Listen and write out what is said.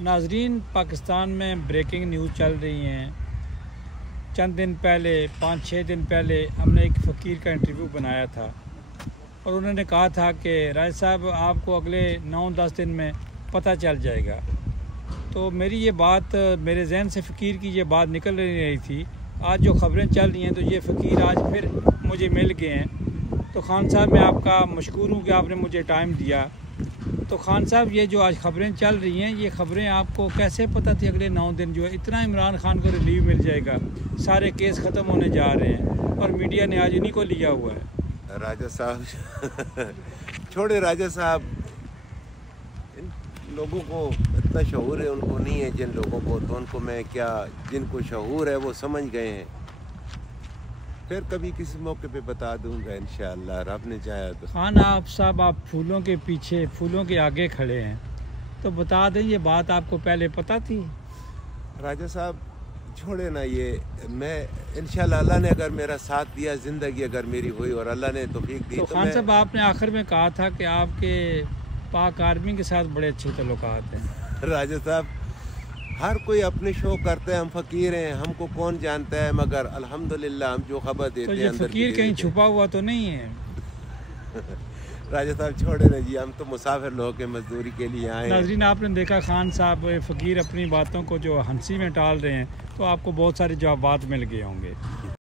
नाजरीन, पाकिस्तान में breaking news चल रही हैं। चंद दिन पहले 5-6 दिन पहले हमने एक फ़कीर का इंटरव्यू बनाया था और उन्होंने कहा था कि राय साहब आपको अगले 9-10 दिन में पता चल जाएगा। तो मेरी ये बात मेरे जहन से फ़कीर की ये बात निकल रही थी। आज जो ख़बरें चल रही हैं तो ये फ़कीर आज फिर मुझे मिल गए हैं। तो खान साहब मैं आपका मशकूर हूँ कि आपने मुझे टाइम दिया। तो खान साहब, ये जो आज ख़बरें चल रही हैं, ये ख़बरें आपको कैसे पता थी अगले 9 दिन जो है इतना इमरान खान को रिलीव मिल जाएगा, सारे केस ख़त्म होने जा रहे हैं और मीडिया ने आज इन्हीं को लिया हुआ है? राजा साहब छोड़े राजा साहब, इन लोगों को इतना शऊर है उनको नहीं है जिन लोगों को, तो उनको मैं क्या, जिनको शऊर है वो समझ गए हैं। फिर कभी किसी मौके पे बता दूंगा इंशाअल्लाह, रब ने चाहा तो। खान आप साहब, आप फूलों के पीछे, फूलों के आगे खड़े हैं, तो बता दें ये बात आपको पहले पता थी? राजा साहब छोड़े ना ये, मैं इंशाअल्लाह अल्लाह ने अगर मेरा साथ दिया, ज़िंदगी अगर मेरी हुई और अल्लाह ने तौफीक दी तो खान साहब आपने आखिर में कहा था कि आपके पाक आर्मी के साथ बड़े अच्छे तल्लुकात हैं। राजा साहब हर कोई अपने शो करते हैं, हम फ़कीर हैं, हमको कौन जानता है, मगर अल्हम्दुलिल्लाह हम जो खबर देते तो हैं ये अंदर फ़कीर कहीं छुपा हुआ तो नहीं है? राजा साहब छोड़े ना जी, हम तो मुसाफिर लोग के मजदूरी के लिए आए हैं। नाज़रीन, आपने देखा खान साहब फ़कीर अपनी बातों को जो हंसी में टाल रहे हैं, तो आपको बहुत सारे जवाबात मिल गए होंगे।